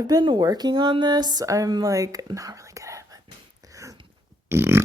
I've been working on this. I'm like not really good at it,